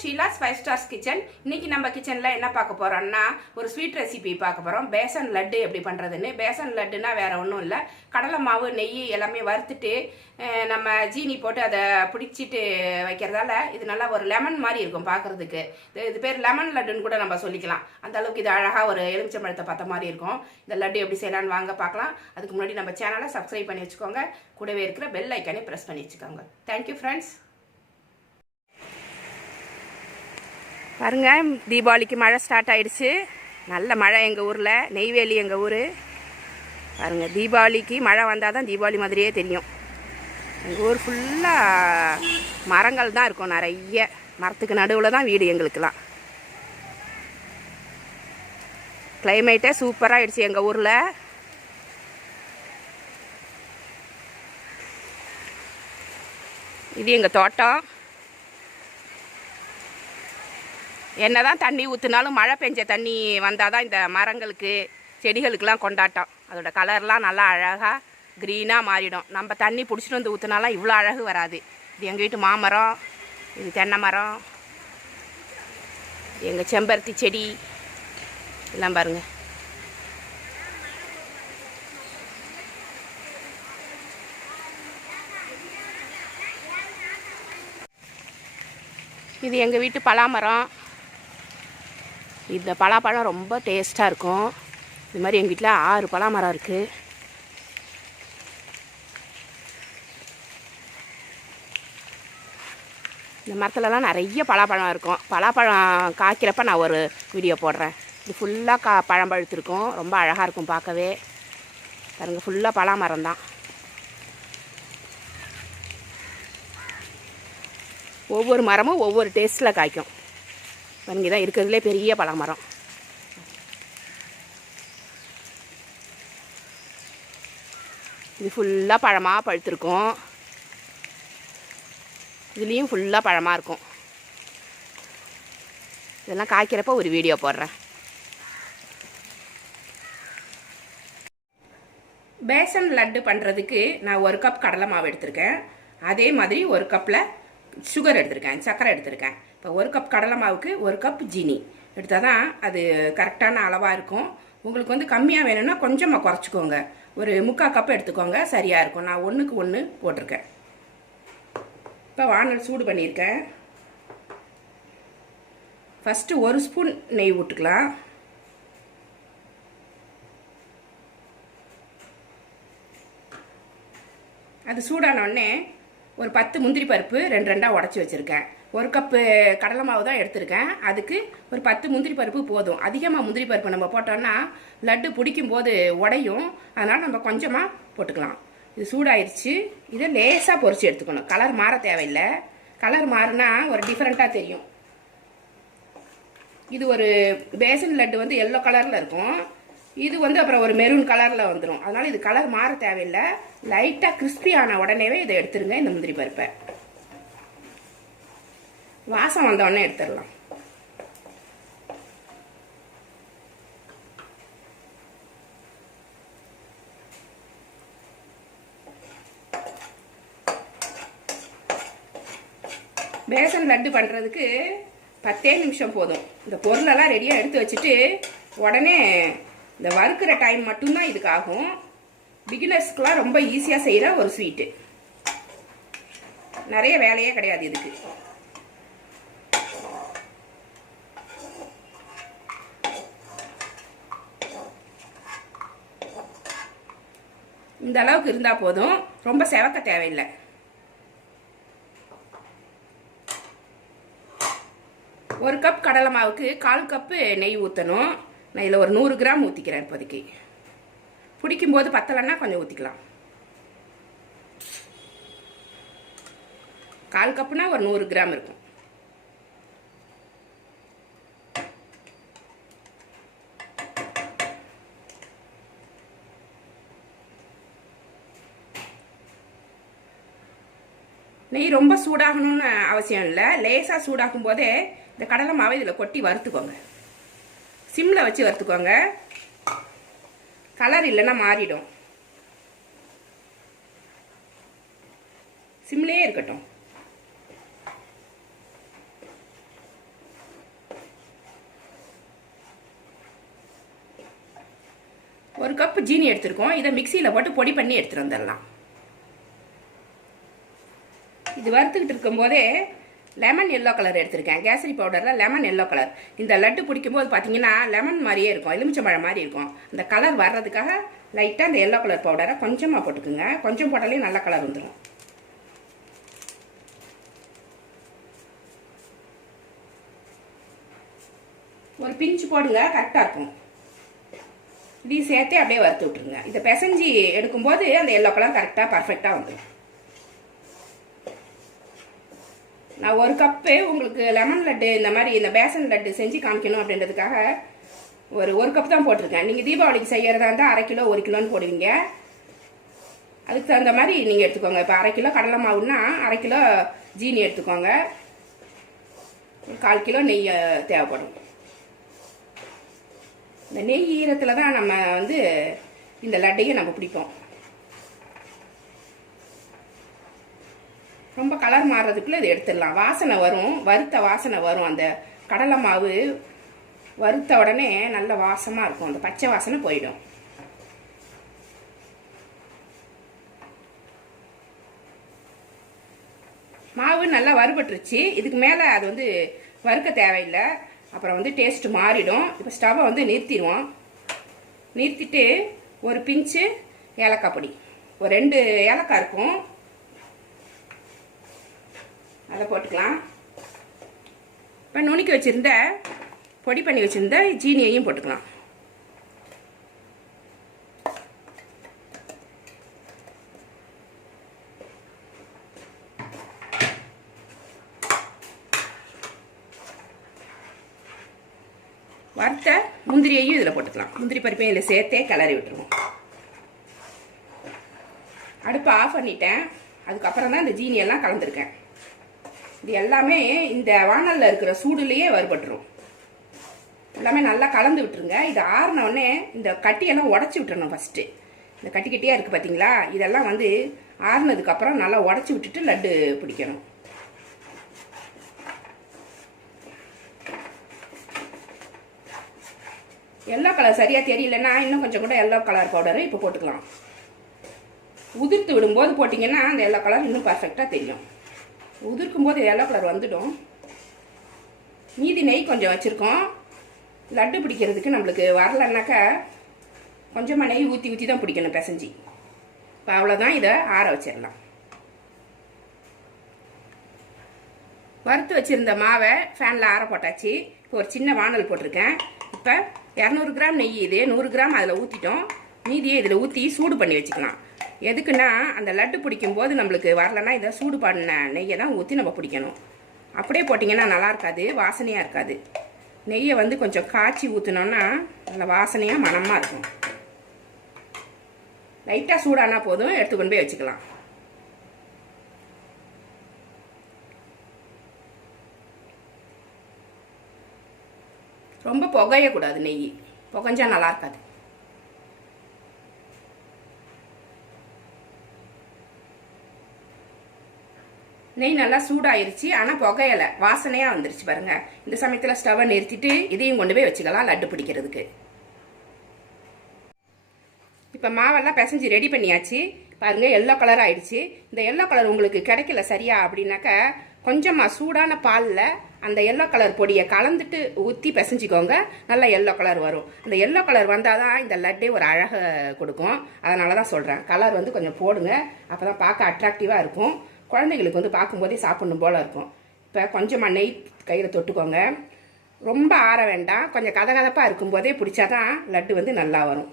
Sheela's 5 stars kitchen. இன்னைக்கு நம்ம கிச்சனில் என்ன பார்க்க போகிறோம்னா ஒரு ஸ்வீட் ரெசிபி பார்க்க போகிறோம். பேசன் லட்டு எப்படி பண்ணுறதுன்னு. பேசன் லட்டுனா வேறு ஒன்றும் இல்லை, கடலை மாவு நெய் எல்லாமே வறுத்துட்டு நம்ம ஜீனி போட்டு அதை பிடிச்சிட்டு வைக்கிறதால இது நல்லா ஒரு லெமன் மாதிரி இருக்கும் பார்க்குறதுக்கு. இது பேர் லெமன் லட்டுன்னு கூட நம்ம சொல்லிக்கலாம். அந்த அளவுக்கு இது அழகாக ஒரு எலுமிச்சம்பழத்தை பார்த்த மாதிரி இருக்கும். இந்த லட்டு எப்படி செய்யலான்னு வாங்க பார்க்கலாம். அதுக்கு முன்னாடி நம்ம சேனலை சப்ஸ்கிரைப் பண்ணி வச்சுக்கோங்க. கூடவே இருக்கிற பெல் ஐக்கானே ப்ரெஸ் பண்ணி வச்சுக்கோங்க. Thank you friends. பாருங்க, தீபாவளிக்கு மழை ஸ்டார்ட் ஆயிடுச்சு. நல்ல மழை எங்கள் ஊரில், நெய்வேலி எங்கள் ஊர். பாருங்கள், தீபாவளிக்கு மழை வந்தால் தான் தீபாவளி மாதிரியே தெரியும். எங்கள் ஊர் ஃபுல்லாக மரங்கள் தான் இருக்கும், நிறைய மரத்துக்கு நடுவில் தான் வீடு எங்களுக்கெல்லாம். கிளைமேட்டே சூப்பராக ஆயிடுச்சு எங்கள் ஊரில். இது எங்கள் தோட்டம். என்னதான் தண்ணி ஊற்றுனாலும் மழை பெஞ்ச தண்ணி வந்தால் தான் இந்த மரங்களுக்கு செடிகளுக்கெல்லாம் கொண்டாட்டம். அதோட கலர்லாம் நல்லா அழகாக க்ரீனாக மாறிடும். நம்ம தண்ணி பிடிச்சிட்டு வந்து ஊற்றுனாலாம் இவ்வளோ அழகு வராது. இது எங்கள் வீட்டு மாமரம், இது தென்னை மரம், எங்கள் செம்பருத்தி செடி எல்லாம் பாருங்கள். இது எங்கள் வீட்டு பலாமரம். இந்த பலாப்பழம் ரொம்ப டேஸ்ட்டாக இருக்கும். இது மாதிரி எங்கள் வீட்டில் 6 பலாமரம் இருக்குது. இந்த மரத்துலலாம் நிறைய பலாப்பழம் இருக்கும். பலாப்பழம் காய்க்கிறப்ப நான் ஒரு வீடியோ போடுறேன். இது ஃபுல்லாக பழம் பழுத்திருக்கும், ரொம்ப அழகாக இருக்கும் பார்க்கவே. பாருங்கள், ஃபுல்லாக பலாமரம் தான். ஒவ்வொரு மரமும் ஒவ்வொரு டேஸ்ட்டில் காய்க்கும். இங்கே தான் இருக்கிறதுலே பெரிய பலாமரம். இது ஃபுல்லாக பழமாக பழுத்திருக்கும். இதுலேயும் ஃபுல்லாக பழமாக இருக்கும். இதெல்லாம் காய்க்கிறப்ப ஒரு வீடியோ போடுறேன். பேசன் லட்டு பண்ணுறதுக்கு நான் 1 கப் கடலை மாவு எடுத்திருக்கேன். அதே மாதிரி 1 கப்பில் சுகர் எடுத்திருக்கேன், சர்க்கரை எடுத்திருக்கேன். இப்போ 1 கப் கடலை மாவுக்கு 1 கப் ஜீனி எடுத்தால் தான் அது கரெக்டான அளவாக இருக்கும். உங்களுக்கு வந்து கம்மியாக வேணும்னா கொஞ்சமாக குறைச்சிக்கோங்க. ஒரு 3/4 கப் எடுத்துக்கோங்க, சரியாக இருக்கும். நான் 1க்கு 1 போட்டிருக்கேன். இப்போ வானல் சூடு பண்ணியிருக்கேன். ஃபஸ்ட்டு 1 ஸ்பூன் நெய் விட்டுக்கலாம். அது சூடானோடனே ஒரு 10 முந்திரி பருப்பு 2 உடச்சி வச்சுருக்கேன். 1 கப்பு கடலை மாவு தான் எடுத்திருக்கேன். அதுக்கு ஒரு 10 முந்திரி பருப்பு போதும். அதிகமாக முந்திரி பருப்பு நம்ம போட்டோம்னா லட்டு பிடிக்கும் போது உடையும். அதனால் நம்ம கொஞ்சமாக போட்டுக்கலாம். இது சூடாயிருச்சு. இதை லேசாக பொரிச்சு எடுத்துக்கணும். கலர் மாற தேவையில்லை. கலர் மாறினா ஒரு டிஃப்ரெண்ட்டாக தெரியும். இது ஒரு பேசன் லட்டு வந்து எல்லோ கலரில் இருக்கும். இது வந்து அப்புறம் ஒரு மெரூன் கலரில் வந்துடும். அதனால் இது கலர் மாற தேவையில்லை. லைட்டாக கிறிஸ்பி ஆன உடனேவே இதை எடுத்துருங்க. இந்த முந்திரி பருப்பை வாசம் வந்தோடனே எடுத்துடலாம். பேசன் லட்டு பண்ணுறதுக்கு 10 நிமிஷம் போதும். இந்த பொருளெல்லாம் ரெடியாக எடுத்து வச்சுட்டு உடனே இந்த வறுக்கிற டைம் மட்டும்தான் இதுக்கு ஆகும். பிகினர்ஸ்க்குலாம் ரொம்ப ஈஸியாக செய்கிற ஒரு ஸ்வீட்டு. நிறைய வேலையே கிடையாது இதுக்கு. இந்த அளவுக்கு இருந்தால் போதும், ரொம்ப செவக்க தேவையில்லை. ஒரு கப் கடலை மாவுக்கு 1/4 கப்பு நெய் ஊற்றணும். நான் இதில் ஒரு 100 கிராம் ஊற்றிக்கிறேன். இப்போதைக்கு பிடிக்கும்போது பத்தலைன்னா கொஞ்சம் ஊற்றிக்கலாம். 1/4 கப்புனா ஒரு 100 கிராம் இருக்கும். நெய் ரொம்ப சூடாகணும்னு அவசியம் இல்லை. லேசாக சூடாகும் போதே இந்த கடலை மாவை இதில் கொட்டி வறுத்துக்கோங்க. சிம்மில் வச்சு வறுத்துக்கோங்க. கலர் இல்லைன்னா மாறிடும். சிம்லேயே இருக்கட்டும். 1 கப் ஜீனி எடுத்துருக்கோம். இதை மிக்சியில் போட்டு பொடி பண்ணி எடுத்துகிட்டு வந்துடலாம். இது வறுத்துக்கிட்டு இருக்கும்போதே லெமன் எல்லோ கலர் எடுத்திருக்கேன். கேசரி பவுடரில் லெமன் எல்லோ கலர். இந்த லட்டு பிடிக்கும்போது பார்த்தீங்கன்னா லெமன் மாதிரியே இருக்கும், எலுமிச்சம்பழம் மாதிரி இருக்கும். அந்த கலர் வர்றதுக்காக லைட்டாக அந்த எல்லோ கலர் பவுடரை கொஞ்சமாக போட்டுக்குங்க. கொஞ்சம் போட்டாலே நல்ல கலர் வந்துடும். ஒரு பிஞ்சு போடுங்க, கரெக்டாக இருக்கும். இதையும் சேர்த்து அப்படியே வறுத்து விட்டுருங்க. இதை பிசைஞ்சி எடுக்கும்போது அந்த எல்லோ கலர் கரெக்டாக பர்ஃபெக்டாக வந்துடும். நான் 1 கப்பு உங்களுக்கு லெமன் லட்டு இந்த மாதிரி இந்த பேசன் லட்டு செஞ்சு காமிக்கணும் அப்படின்றதுக்காக ஒரு கப் தான் போட்டிருக்கேன். நீங்கள் தீபாவளிக்கு செய்கிறதா இருந்தால் 1/2 கிலோ 1 கிலோன்னு போடுவீங்க. அதுக்கு தகுந்த மாதிரி நீங்கள் எடுத்துக்கோங்க. இப்போ 1/2 கிலோ கடலை மாவுன்னா 1/2 கிலோ ஜீனி எடுத்துக்கோங்க. 1/4 கிலோ நெய் தேவைப்படும். இந்த நெய் ஈரத்தில் தான் நம்ம வந்து இந்த லட்டையும் நம்ம பிடிப்போம். ரொம்ப கலர் மாறுறதுக்குள்ளே இது எடுத்துடலாம். வாசனை வரும், வறுத்த வாசனை வரும். அந்த கடலை மாவு வறுத்த உடனே நல்ல வாசமாக இருக்கும். அந்த பச்சை வாசனை போயிடும். மாவு நல்லா வறுபட்டுருச்சு. இதுக்கு மேலே அது வந்து வறுக்க தேவையில்லை. அப்புறம் வந்து டேஸ்ட் மாறிடும். இப்போ ஸ்டவ்வை வந்து நிறுத்திடுவோம். நிறுத்திட்டு ஒரு பிஞ்சு ஏலக்காய் பொடி, ஒரு 2 ஏலக்காய் இருக்கும், அதை போட்டுக்கலாம். இப்போ நுணுக்கி வச்சுருந்த பொடி பண்ணி வச்சுருந்த ஜீனியையும் போட்டுக்கலாம். வறுத்த முந்திரியையும் இதில் போட்டுக்கலாம். முந்திரி பருப்பையும் இதில் சேர்த்தே கிளறி விட்டுருவோம். அடுப்பை ஆஃப் பண்ணிட்டேன். அதுக்கப்புறம் தான் இந்த ஜீனியெல்லாம் கலந்துருக்கேன். இது எல்லாமே இந்த வானலில் இருக்கிற சூடுலேயே வறுபட்டுரும். எல்லாமே நல்லா கலந்து விட்டுருங்க. இது ஆறின உடனே இந்த கட்டியெல்லாம் உடச்சி விட்டுறணும். ஃபஸ்ட்டு இந்த கட்டி கட்டியாக இருக்குது பார்த்தீங்களா, இதெல்லாம் வந்து ஆறினதுக்கப்புறம் நல்லா உடச்சி விட்டுட்டு லட்டு பிடிக்கணும். எல்லோ கலர் சரியாக தெரியலன்னா இன்னும் கொஞ்சம் கூட எல்லோ கலர் பவுடரு இப்போ போட்டுக்கலாம். உதிர்த்து விடும்போது போட்டிங்கன்னா அந்த எல்லோ கலர் இன்னும் பர்ஃபெக்டாக தெரியும். உதிர்க்கும் போது எல்லோ கலர் வந்துடும். மீதி நெய் கொஞ்சம் வச்சுருக்கோம். லட்டு பிடிக்கிறதுக்கு நம்மளுக்கு வரலன்னாக்கா கொஞ்சமாக நெய் ஊற்றி தான் பிடிக்கணும் பிசைஞ்சி. இப்போ அவ்வளோதான். இதை ஆற வச்சிடலாம். வறுத்து வச்சுருந்த மாவை ஃபேனில் ஆற போட்டாச்சு. இப்போ ஒரு சின்ன வானல் போட்டிருக்கேன். இப்போ 200 கிராம் நெய், இது 100 கிராம் அதில் ஊற்றிட்டோம். மீதியை இதில் ஊற்றி சூடு பண்ணி வச்சுக்கலாம். எதுக்குன்னா அந்த லட்டு பிடிக்கும் போது நம்மளுக்கு வரலன்னா இதை சூடு பண்ண நெய்யை தான் ஊற்றி நம்ம பிடிக்கணும். அப்படியே போட்டிங்கன்னா நல்லா இருக்காது, வாசனையாக இருக்காது. நெய்யை வந்து கொஞ்சம் காய்ச்சி ஊற்றினோன்னா நல்ல வாசனையாக மணமாக இருக்கும். லைட்டாக சூடானா போதும், எடுத்துக்கொண்டு போய் வச்சுக்கலாம். ரொம்ப புகையக்கூடாது. நெய் புகைஞ்சா நல்லா இருக்காது. நெய் நல்லா சூடாயிருச்சு, ஆனால் புகையலை, வாசனையாக வந்துருச்சு பாருங்க. இந்த சமயத்தில் ஸ்டவ்வை நிறுத்திட்டு இதையும் கொண்டு போய் வச்சுக்கலாம் லட்டு பிடிக்கிறதுக்கு. இப்போ மாவெல்லாம் பிசைஞ்சு ரெடி பண்ணியாச்சு பாருங்க. எல்லோ கலர் ஆயிடுச்சு. இந்த எல்லோ கலர் உங்களுக்கு கிடைக்கல சரியா அப்படின்னாக்க கொஞ்சமாக சூடான பாலில் அந்த எல்லோ கலர் பொடியை கலந்துட்டு ஊற்றி பிசைஞ்சிக்கோங்க. நல்லா எல்லோ கலர் வரும். அந்த எல்லோ கலர் வந்தால் தான் இந்த லட்டே ஒரு அழகை கொடுக்கும். அதனால தான் சொல்கிறேன், கலர் வந்து கொஞ்சம் போடுங்க. அப்போ தான் பார்க்க அட்ராக்டிவாக இருக்கும். குழந்தைங்களுக்கு வந்து பார்க்கும்போதே சாப்பிடணும் போல் இருக்கும். இப்போ கொஞ்சமாக நெய் கையில் தொட்டுக்கோங்க. ரொம்ப ஆற வேண்டாம். கொஞ்சம் கதகதப்பாக இருக்கும்போதே பிடிச்சாதான் லட்டு வந்து நல்லா வரும்.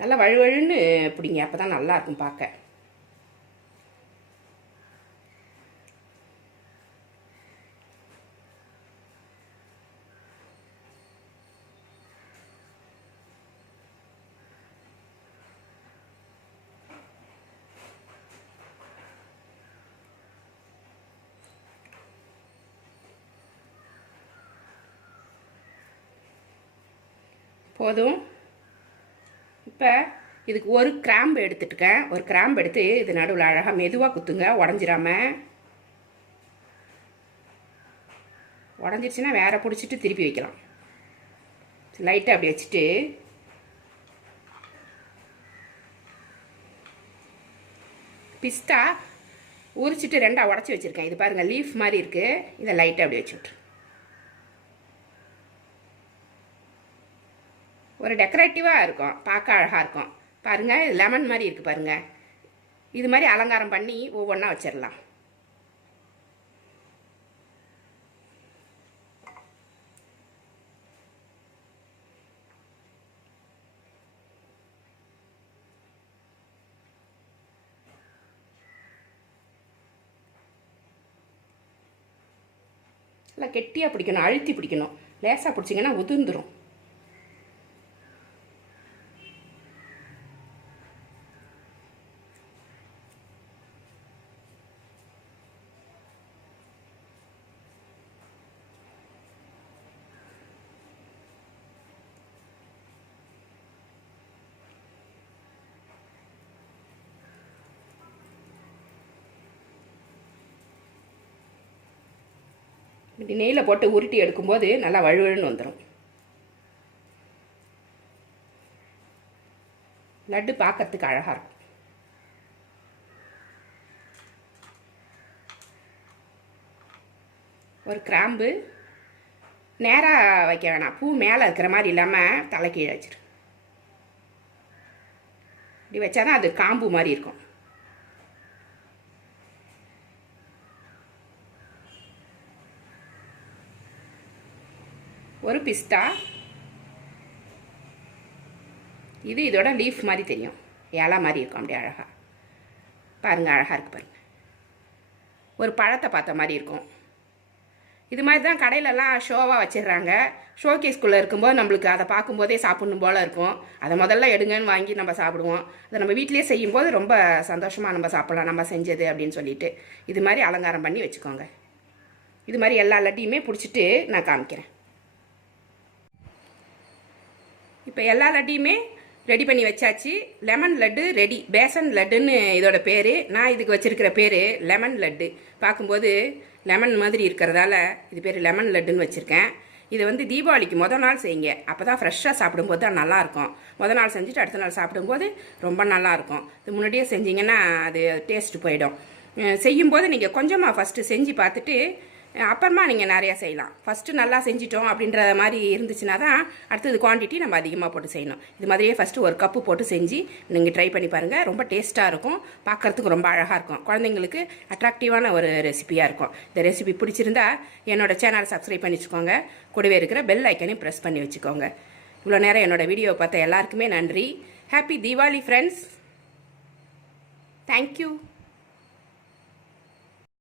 நல்லா வழுவழுன்னு பிடிங்க, அப்போ தான் நல்லாயிருக்கும் பார்க்க. போதும். இப்போ இதுக்கு ஒரு கிராம்பு எடுத்துட்டுக்கேன். ஒரு கிராம்பு எடுத்து இது நடுவில் அழகாக மெதுவாக குத்துங்க, உடஞ்சிராம. உடஞ்சிருச்சுன்னா வேற பிடிச்சிட்டு திருப்பி வைக்கலாம். லைட்டாக அப்படி வச்சுட்டு பிஸ்தா உரிச்சிட்டு ரெண்டாக உடச்சி வச்சுருக்கேன். இது பாருங்கள், லீஃப் மாதிரி இருக்குது. இதை லைட்டாக அப்படி வச்சுட்டு ஒரு டெக்கரேட்டிவாக இருக்கும், பார்க்க அழகாக இருக்கும். பாருங்கள், இது லெமன் மாதிரி இருக்குது பாருங்கள். இது மாதிரி அலங்காரம் பண்ணி ஒவ்வொன்றா வச்சிடலாம். நல்லா கெட்டியாக பிடிக்கணும், அழுத்தி பிடிக்கணும். லேசாக பிடிச்சிங்கன்னா உதிர்ந்துடும். இப்படி நெய்யில் போட்டு உருட்டி எடுக்கும்போது நல்லா வழுவழுன்னு வந்துடும். லட்டு பார்க்கறதுக்கு அழகாக இருக்கும். ஒரு கிராம்பு நேராக வைக்க வேணாம், பூ மேலே இருக்கிற மாதிரி இல்லாமல் தலை கீழே வச்சிரு. இப்படி வச்சாதான் அது காம்பு மாதிரி இருக்கும். ஒரு பிஸ்தா, இது இதோட லீஃப் மாதிரி தெரியும், இலை மாதிரி இருக்கும். அப்படியே அழகாக பாருங்கள், அழகாக இருக்குது பாருங்கள். ஒரு பழத்தை பார்த்த மாதிரி இருக்கும். இது மாதிரி தான் கடையிலலாம் ஷோவாக வச்சிடுறாங்க. ஷோகேஸ்குள்ளே இருக்கும்போது நம்மளுக்கு அதை பார்க்கும்போதே சாப்பிடணும் போல் இருக்கும். அதை முதல்ல எடுங்கன்னு வாங்கி நம்ம சாப்பிடுவோம். அதை நம்ம வீட்டிலே செய்யும்போது ரொம்ப சந்தோஷமாக நம்ம சாப்பிட்லாம், நம்ம செஞ்சது அப்படின்னு சொல்லிட்டு. இது மாதிரி அலங்காரம் பண்ணி வச்சுக்கோங்க. இது மாதிரி எல்லா லட்டையுமே பிடிச்சிட்டு நான் காமிக்கிறேன். இப்போ எல்லா லட்டையுமே ரெடி பண்ணி வச்சாச்சு. Lemon laddu ready. பேசன் லட்டுன்னு இதோட பேர். நான் இதுக்கு வச்சிருக்கிற பேர் லெமன் லட்டு. பார்க்கும்போது லெமன் மாதிரி இருக்கிறதால இது பேர் லெமன் லட்டுன்னு வச்சுருக்கேன். இதை வந்து தீபாவளிக்கு மொதல் நாள் செய்யுங்க. அப்போ தான் ஃப்ரெஷ்ஷாக சாப்பிடும்போது தான் நல்லாயிருக்கும். மொதல் நாள் செஞ்சுட்டு அடுத்த நாள் சாப்பிடும்போது ரொம்ப நல்லாயிருக்கும். இது முன்னாடியே செஞ்சிங்கன்னா அது டேஸ்ட்டு போயிடும். செய்யும்போது நீங்கள் கொஞ்சமாக ஃபஸ்ட்டு செஞ்சு பார்த்துட்டு அப்புறமா நீங்கள் நிறையா செய்யலாம். ஃபஸ்ட்டு நல்லா செஞ்சிட்டோம் அப்படின்ற மாதிரி இருந்துச்சுன்னா தான் அடுத்தது குவான்டிட்டி நம்ம அதிகமாக போட்டு செய்யணும். இது மாதிரியே ஃபஸ்ட்டு ஒரு கப்பு போட்டு செஞ்சு நீங்கள் ட்ரை பண்ணி பாருங்கள். ரொம்ப டேஸ்ட்டாக இருக்கும், பார்க்குறதுக்கு ரொம்ப அழகாக இருக்கும். குழந்தைங்களுக்கு அட்ராக்டிவான ஒரு ரெசிபியாக இருக்கும். இந்த ரெசிபி பிடிச்சிருந்தா என்னோடய சேனலை சப்ஸ்கிரைப் பண்ணி வச்சுக்கோங்க. கூடவே இருக்கிற பெல் ஐக்கனையும் ப்ரெஸ் பண்ணி வச்சுக்கோங்க. இவ்வளோ நேரம் என்னோடய வீடியோவை பார்த்த எல்லாருக்குமே நன்றி. Happy Deepavali friends. தேங்க்யூ.